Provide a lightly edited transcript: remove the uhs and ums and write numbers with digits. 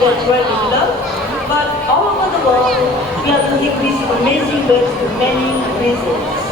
that we're in love, but all over the world, we are losing these amazing birds for many reasons.